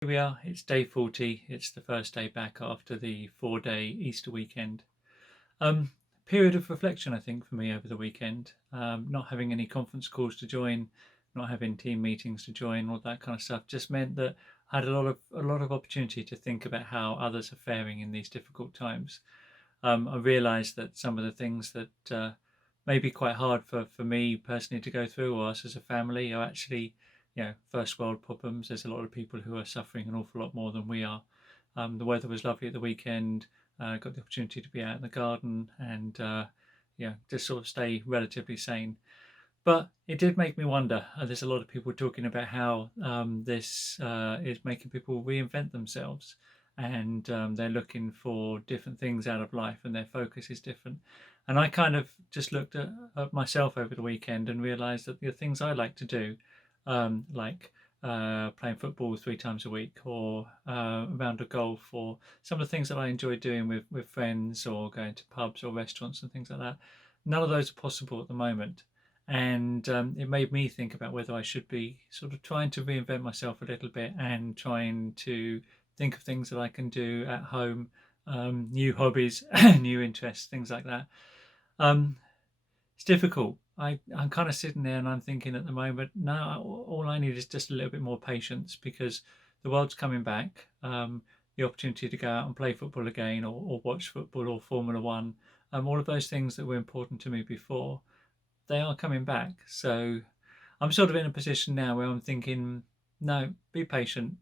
Here we are, it's day 40. It's the first day back after the 4-day Easter weekend. Period of reflection, I think, for me over the weekend. Not having any conference calls to join, not having team meetings to join, all that kind of stuff, just meant that I had a lot of opportunity to think about how others are faring in these difficult times. I realised that some of the things that may be quite hard for me personally to go through, or us as a family, are actually, first world problems. There's a lot of people who are suffering an awful lot more than we are. The weather was lovely at the weekend. Got the opportunity to be out in the garden and just sort of stay relatively sane. But it did make me wonder. There's a lot of people talking about how this is making people reinvent themselves, and they're looking for different things out of life, and their focus is different. And I kind of just looked at myself over the weekend and realised that the things I like to do, like playing football 3 times a week, or a round of golf, or some of the things that I enjoy doing with friends, or going to pubs or restaurants and things like that, none of those are possible at the moment. And it made me think about whether I should be sort of trying to reinvent myself a little bit and trying to think of things that I can do at home, new hobbies, new interests, things like that. Um, it's difficult. I'm kind of sitting there and I'm thinking at the moment, no, all I need is just a little bit more patience, because the world's coming back. The opportunity to go out and play football again, or watch football, or Formula One, all of those things that were important to me before, they are coming back. So I'm sort of in a position now where I'm thinking, no, be patient,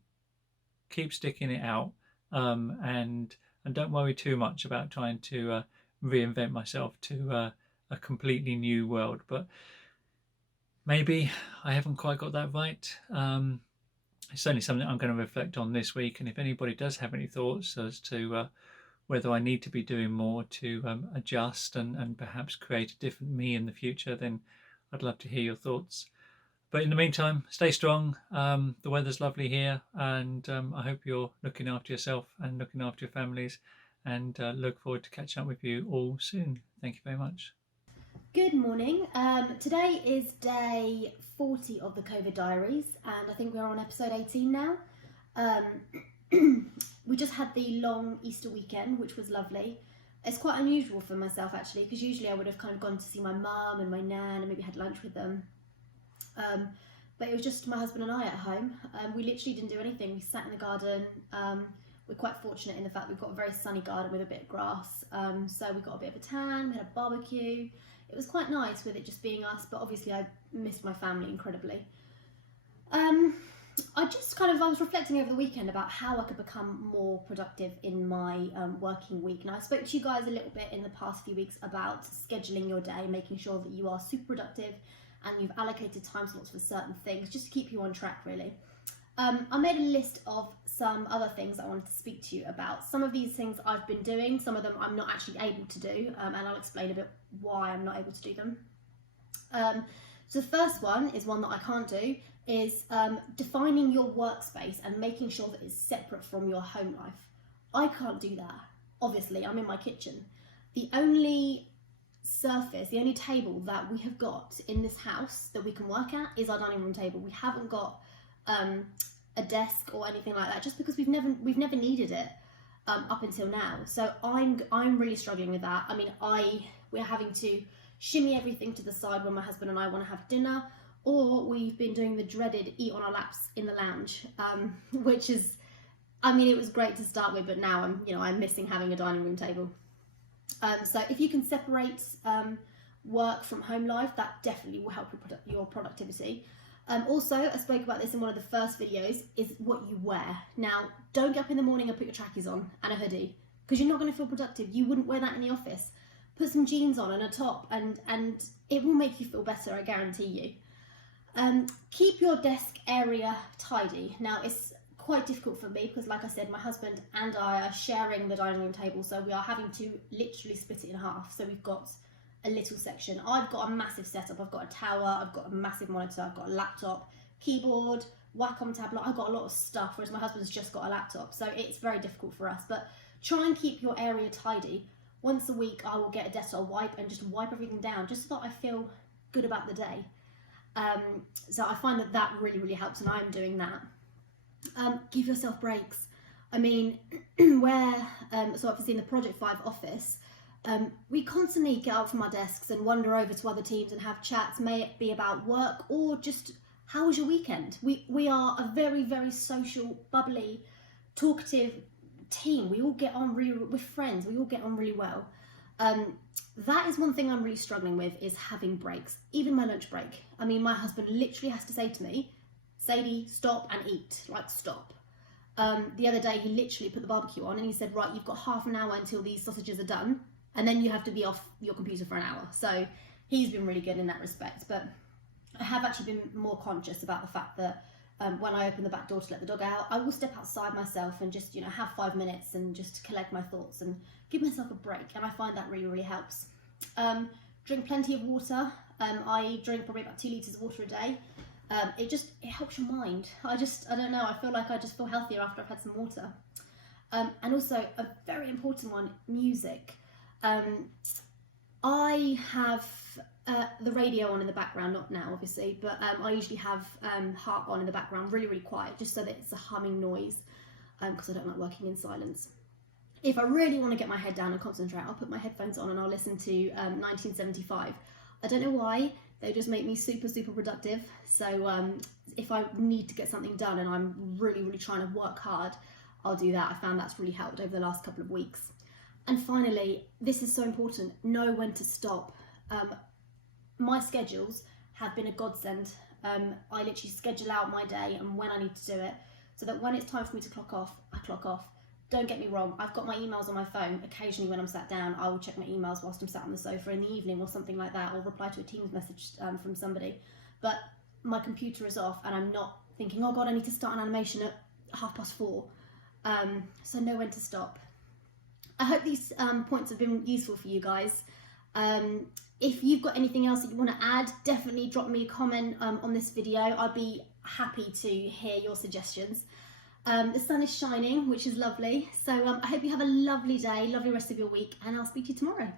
keep sticking it out, and don't worry too much about trying to reinvent myself to a completely new world. But maybe I haven't quite got that right. It's certainly something I'm going to reflect on this week. And if anybody does have any thoughts as to whether I need to be doing more to adjust and perhaps create a different me in the future, then I'd love to hear your thoughts. But in the meantime, stay strong. The weather's lovely here, and I hope you're looking after yourself and looking after your families, and look forward to catching up with you all soon. Thank you very much. Good morning. Today is day 40 of the COVID Diaries, and I think we're on episode 18 now. We just had the long Easter weekend, which was lovely. It's quite unusual for myself, actually, because usually I would have kind of gone to see my mum and my nan and maybe had lunch with them. But it was just my husband and I at home. We literally didn't do anything. We sat in the garden. We're quite fortunate in the fact we've got a very sunny garden with a bit of grass. So we got a bit of a tan, we had a barbecue. It was quite nice with it just being us, but obviously I missed my family incredibly. I was reflecting over the weekend about how I could become more productive in my working week. And I spoke to you guys a little bit in the past few weeks about scheduling your day, making sure that you are super productive and you've allocated time slots for certain things, just to keep you on track, really. I made a list of some other things I wanted to speak to you about. Some of these things I've been doing, some of them I'm not actually able to do, and I'll explain a bit why I'm not able to do them. So the first one is one that I can't do, is defining your workspace and making sure that it's separate from your home life. I can't do that. Obviously, I'm in my kitchen. The only table that we have got in this house that we can work at is our dining room table. We haven't got a desk or anything like that, just because we've never needed it up until now. So I'm really struggling with that. I mean, we're having to shimmy everything to the side when my husband and I want to have dinner, or we've been doing the dreaded eat on our laps in the lounge, which is, I mean, it was great to start with, but now I'm missing having a dining room table. So if you can separate work from home life, that definitely will help your productivity. Also, I spoke about this in one of the first videos, is what you wear. Now, don't get up in the morning and put your trackies on and a hoodie, because you're not going to feel productive. You wouldn't wear that in the office. Put some jeans on and a top, and it will make you feel better, I guarantee you. Keep your desk area tidy. Now, it's quite difficult for me because, like I said, my husband and I are sharing the dining room table, so we are having to literally split it in half. So we've got a little section. I've got a massive setup. I've got a tower, I've got a massive monitor, I've got a laptop, keyboard, Wacom tablet. I've got a lot of stuff, whereas my husband's just got a laptop. So it's very difficult for us, but try and keep your area tidy. Once a week, I will get a Dettol wipe and just wipe everything down, just so that I feel good about the day. So I find that really, really helps, and I am doing that. Give yourself breaks. I mean, so obviously in the Project 5 office, we constantly get up from our desks and wander over to other teams and have chats, may it be about work or just how was your weekend? We are a very, very social, bubbly, talkative team. We all get on we're friends, we all get on really well. That is one thing I'm really struggling with, is having breaks, even my lunch break. I mean, my husband literally has to say to me, Sadie, stop and eat, like stop. The other day he literally put the barbecue on and he said, right, you've got half an hour until these sausages are done, and then you have to be off your computer for an hour. So he's been really good in that respect. But I have actually been more conscious about the fact that when I open the back door to let the dog out, I will step outside myself and just, have 5 minutes and just collect my thoughts and give myself a break. And I find that really, really helps. Drink plenty of water. I drink probably about 2 litres of water a day. It helps your mind. I don't know, I feel like I just feel healthier after I've had some water. And also a very important one, music. I have the radio on in the background, not now obviously, but I usually have Heart on in the background, really, really quiet, just so that it's a humming noise, because I don't like working in silence. If I really want to get my head down and concentrate, I'll put my headphones on and I'll listen to 1975. I don't know why, they just make me super, super productive. So if I need to get something done and I'm really, really trying to work hard, I'll do that. I found that's really helped over the last couple of weeks. And finally, this is so important, know when to stop. My schedules have been a godsend. I literally schedule out my day and when I need to do it, so that when it's time for me to clock off, I clock off. Don't get me wrong, I've got my emails on my phone. Occasionally when I'm sat down, I will check my emails whilst I'm sat on the sofa in the evening or something like that, or reply to a Teams message from somebody. But my computer is off and I'm not thinking, oh God, I need to start an animation at 4:30. So know when to stop. I hope these points have been useful for you guys. If you've got anything else that you want to add, definitely drop me a comment on this video. I'd be happy to hear your suggestions. The sun is shining, which is lovely. So I hope you have a lovely day, lovely rest of your week, and I'll speak to you tomorrow.